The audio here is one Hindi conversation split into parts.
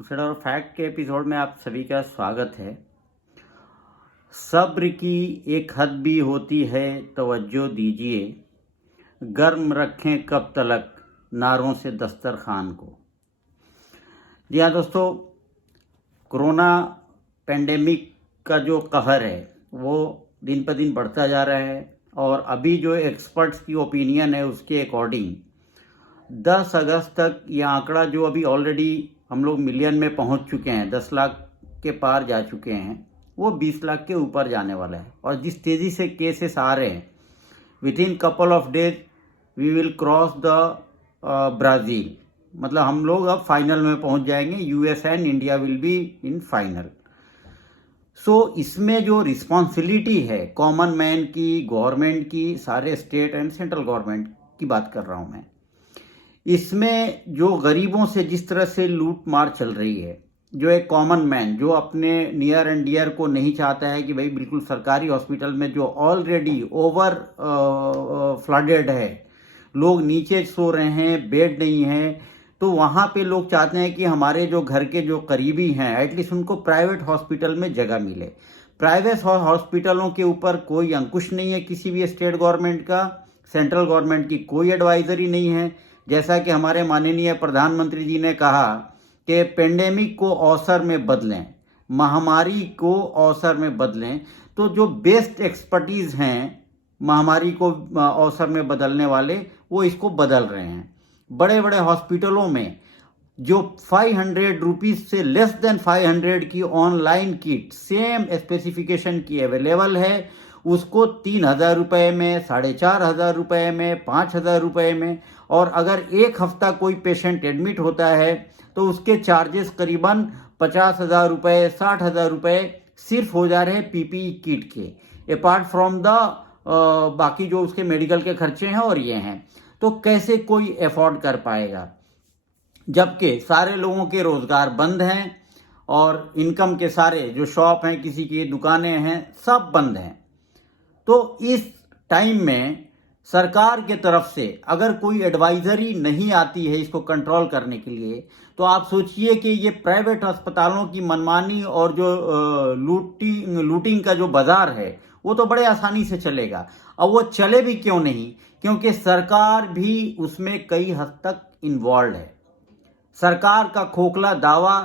क्रूसेडर और फैक्ट के एपिसोड में आप सभी का स्वागत है। सब्र की एक हद भी होती है, तवज्जो दीजिए, गर्म रखें कब तलक नारों से दस्तरखान को। जी हाँ दोस्तों, कोरोना पेंडेमिक का जो कहर है वो दिन पर दिन बढ़ता जा रहा है और अभी जो एक्सपर्ट्स की ओपिनियन है उसके अकॉर्डिंग 10 अगस्त तक यह आंकड़ा जो अभी ऑलरेडी हम लोग मिलियन में पहुंच चुके हैं, 10 लाख के पार जा चुके हैं, वो 20 लाख के ऊपर जाने वाला है। और जिस तेज़ी से केसेस आ रहे हैं, with in couple of days we will cross the Brazil. मतलब हम लोग अब फाइनल में पहुंच जाएंगे। US and India will be in final. So इसमें जो रिस्पॉन्सिबिलिटी है कॉमन मैन की, गवर्नमेंट की, सारे स्टेट एंड सेंट्रल गवर्नमेंट की बात कर रहा हूं मैं। इसमें जो गरीबों से जिस तरह से लूट मार चल रही है, जो एक कॉमन मैन जो अपने नियर एंड डियर को नहीं चाहता है कि भाई बिल्कुल सरकारी हॉस्पिटल में जो ऑलरेडी ओवर फ्लडेड है, लोग नीचे सो रहे हैं, बेड नहीं है, तो वहाँ पे लोग चाहते हैं कि हमारे जो घर के जो करीबी हैं एटलीस्ट उनको प्राइवेट हॉस्पिटल में जगह मिले। प्राइवेट हॉस्पिटलों के ऊपर कोई अंकुश नहीं है किसी भी स्टेट गवर्नमेंट का, सेंट्रल गवर्नमेंट की कोई एडवाइजरी नहीं है। जैसा कि हमारे माननीय प्रधानमंत्री जी ने कहा कि पेंडेमिक को अवसर में बदलें, महामारी को अवसर में बदलें, तो जो बेस्ट एक्सपर्टीज हैं महामारी को अवसर में बदलने वाले, वो इसको बदल रहे हैं। बड़े बड़े हॉस्पिटलों में जो 500 रुपीज से लेस देन 500 की ऑनलाइन किट सेम स्पेसिफिकेशन की अवेलेबल है, उसको 3,000 रुपये में, 4,500 रुपये में, 5,000 रुपये में। और अगर एक हफ्ता कोई पेशेंट एडमिट होता है तो उसके चार्जेस करीबन 50,000 रुपये, 60,000 रुपये सिर्फ हो जा रहे हैं पीपीई किट के, अपार्ट फ्रॉम द बाकी जो उसके मेडिकल के खर्चे हैं और ये हैं। तो कैसे कोई अफोर्ड कर पाएगा जबकि सारे लोगों के रोजगार बंद हैं और इनकम के सारे जो शॉप हैं, किसी की दुकानें हैं, सब बंद हैं। तो इस टाइम में सरकार के तरफ से अगर कोई एडवाइजरी नहीं आती है इसको कंट्रोल करने के लिए, तो आप सोचिए कि ये प्राइवेट अस्पतालों की मनमानी और जो लूटिंग का जो बाजार है वो तो बड़े आसानी से चलेगा। अब वो चले भी क्यों नहीं, क्योंकि सरकार भी उसमें कई हद तक इन्वॉल्व है। सरकार का खोखला दावा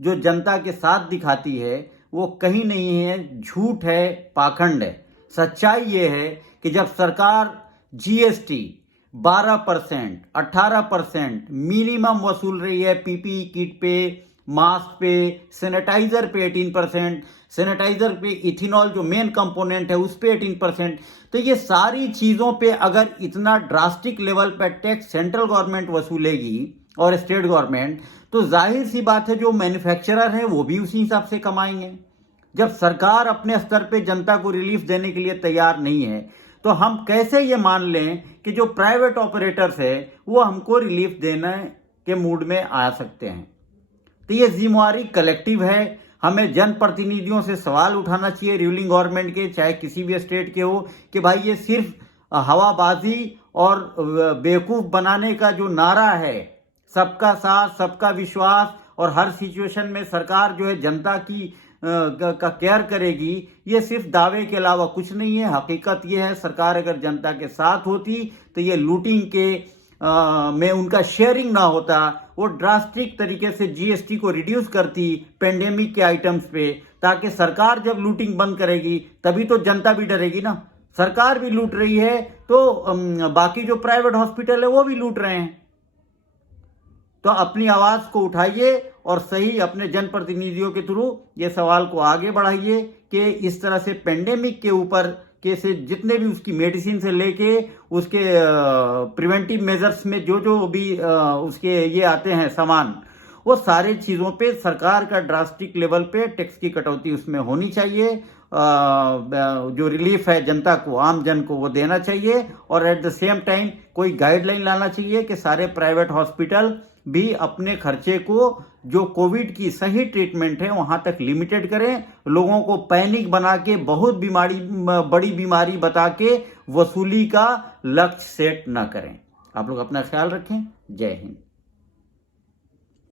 जो जनता के साथ दिखाती है वो कहीं नहीं है, झूठ है, पाखंड है। सच्चाई ये है कि जब सरकार जीएसटी 12%, 18% मिनिमम वसूल रही है पीपीई किट पे, मास्क पे, सैनिटाइजर पे 18%, सैनिटाइजर पे इथेनॉल जो मेन कंपोनेंट है उस पे 18%, तो ये सारी चीजों पे अगर इतना ड्रास्टिक लेवल पर टैक्स सेंट्रल गवर्नमेंट वसूलेगी और स्टेट गवर्नमेंट, तो जाहिर सी बात है जो मैन्युफैक्चरर है वो भी उसी हिसाब से कमाएंगे। जब सरकार अपने स्तर पे जनता को रिलीफ देने के लिए तैयार नहीं है, तो हम कैसे ये मान लें कि जो प्राइवेट ऑपरेटर्स है वो हमको रिलीफ देने के मूड में आ सकते हैं। तो ये जिम्मेवारी कलेक्टिव है। हमें जनप्रतिनिधियों से सवाल उठाना चाहिए, रूलिंग गवर्नमेंट के, चाहे किसी भी स्टेट के हो, कि भाई ये सिर्फ हवाबाजी और बेवकूफ बनाने का जो नारा है, सबका साथ सबका विश्वास और हर सिचुएशन में सरकार जो है जनता की का केयर करेगी, ये सिर्फ दावे के अलावा कुछ नहीं है। हकीकत ये है सरकार अगर जनता के साथ होती तो ये लूटिंग के में उनका शेयरिंग ना होता, वो ड्रास्टिक तरीके से जीएसटी को रिड्यूस करती पेंडेमिक के आइटम्स पे, ताकि सरकार जब लूटिंग बंद करेगी तभी तो जनता भी डरेगी ना। सरकार भी लूट रही है तो बाकी जो प्राइवेट हॉस्पिटल है वो भी लूट रहे हैं। तो अपनी आवाज को उठाइए और सही अपने जनप्रतिनिधियों के थ्रू ये सवाल को आगे बढ़ाइए कि इस तरह से पेंडेमिक के ऊपर कैसे जितने भी उसकी मेडिसिन से लेके उसके प्रिवेंटिव मेजर्स में जो जो भी उसके ये आते हैं सामान, वो सारे चीज़ों पे सरकार का ड्रास्टिक लेवल पे टैक्स की कटौती उसमें होनी चाहिए। जो रिलीफ है जनता को, आम जन को, वो देना चाहिए। और एट द सेम टाइम कोई गाइडलाइन लाना चाहिए कि सारे प्राइवेट हॉस्पिटल भी अपने खर्चे को जो कोविड की सही ट्रीटमेंट है वहां तक लिमिटेड करें। लोगों को पैनिक बना के बहुत बड़ी बीमारी बता के वसूली का लक्ष्य सेट न करें। आप लोग अपना ख्याल रखें। जय हिंद।